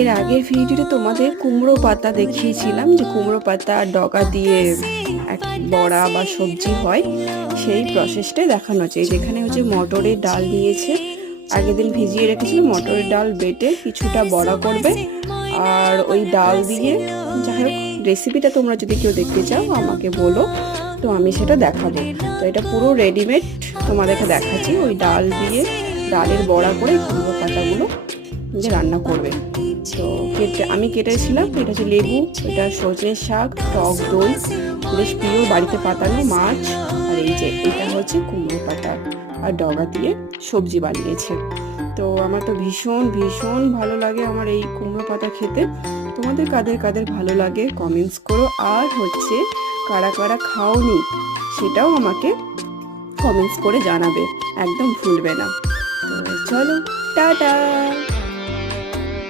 এর আগের ভিডিওতে তোমাদের কুমড়ো পাতা দেখিয়েছিলাম, যে কুমড়ো পাতা ডগা দিয়ে এক বড়া বা সবজি হয়, সেই প্রসেসটাই দেখানো হচ্ছে। যেখানে হচ্ছে মটরের ডাল নিয়েছে, আগের দিন ভিজিয়ে রেখেছিল, মটরের ডাল বেটে কিছুটা বড়া করবে, আর ওই ডাল দিয়ে, যাই হোক রেসিপিটা তোমরা যদি কেউ দেখতে চাও আমাকে বলো, তো আমি সেটা দেখাবো। তো এটা পুরো রেডিমেড তোমাদেরকে দেখাচ্ছি। ওই ডাল দিয়ে ডালের বড়া করে কুমড়ো পাতাগুলো যে রান্না করবে। তো আমি কেটেছিলাম, এটা হচ্ছে লেবু, এটা সজনে শাক, টক দই, বেশ প্রিয় বাড়িতে পাতানো মাছ, আর এই যে এটা হচ্ছে কুমড়ো পাতা আর ডগা দিয়ে সবজি বানিয়েছে। তো আমার তো ভীষণ ভীষণ ভালো লাগে আমার এই কুমড়ো পাতা খেতে। তোমাদের কাদের কাদের ভালো লাগে কমেন্টস করো, আর হচ্ছে কারা কারা খাওনি সেটাও আমাকে কমেন্টস করে জানাবে, একদম ভুলবে না। তো চলো, টাটা।